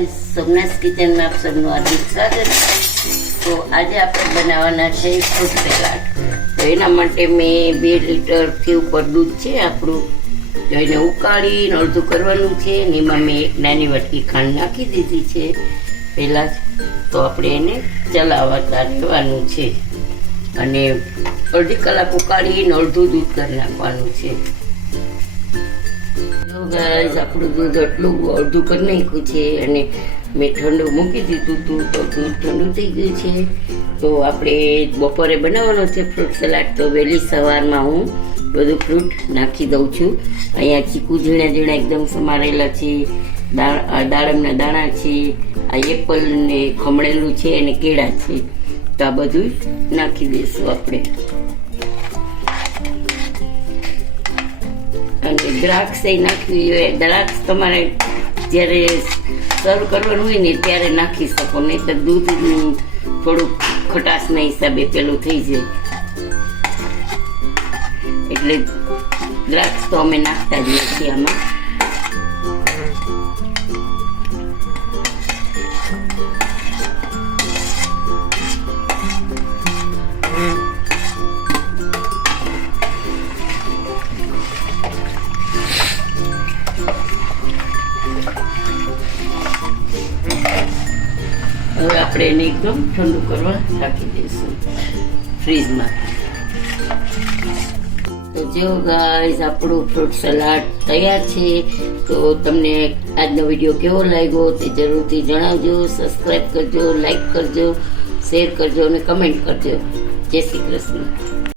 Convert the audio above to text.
Guys, Somnath કિચનમાં આપ સૌનું હાર્દિક સ્વાગત છે। તો આજે આપણે બનાવવાના છે ફ્રૂટ સલાડ। તો એના માટે મેં 2 લીટરથી ઉપર દૂધ છે આપણું, તો એને ઉકાળીને અડધું કરવાનું છે અને એમાં મેં 1 નાની વાટકી ખાંડ નાખી દીધી છે પહેલાં જ। તો આપણે એને ચલાવતા રહેવાનું છે અને અડધી કલાક ઉકાળીને અડધું દૂધ કરી નાખવાનું છે। ગાઈસ, આપણું દૂધ આટલું અડધું કરી નાખ્યું છે અને મેં ઠંડુ મૂકી દીધું હતું, તો દૂધ ઠંડુ થઈ ગયું છે। તો આપણે બપોરે બનાવવાનો છે ફ્રૂટ સલાડ। તો વહેલી સવારમાં હું બધું ફ્રૂટ નાખી દઉં છું। અહીંયા ચીકુ ઝીણા ઝીણા એકદમ સમારેલા છે, દાડમના દાણા છે, આ એપલ ને ખમણેલું છે અને કેળા છે। તો આ બધું નાખી દઈશું આપણે। અને દ્રાક્ષ નાખવી જોઈએ। દ્રાક્ષ તમારે જ્યારે સર્વ કરવાનું હોય ને ત્યારે નાખી શકો, નહીં તો દૂધ થોડુંક ખટાશના હિસાબે પેલું થઈ જાય, એટલે દ્રાક્ષ તો અમે નાખતા જ નથી આમાં। હવે આપણે એને એકદમ ઠંડુ કરવા રાખી દઈશું ફ્રીજમાં। તો જો ગાઈસ, આપણું ફ્રૂટ સલાડ તૈયાર છે। તો તમને આજનો વિડીયો કેવો લાગ્યો તે જરૂરથી જણાવજો। સબસ્ક્રાઈબ કરજો, લાઈક કરજો, શેર કરજો અને કમેન્ટ કરજો। જય શ્રી કૃષ્ણ।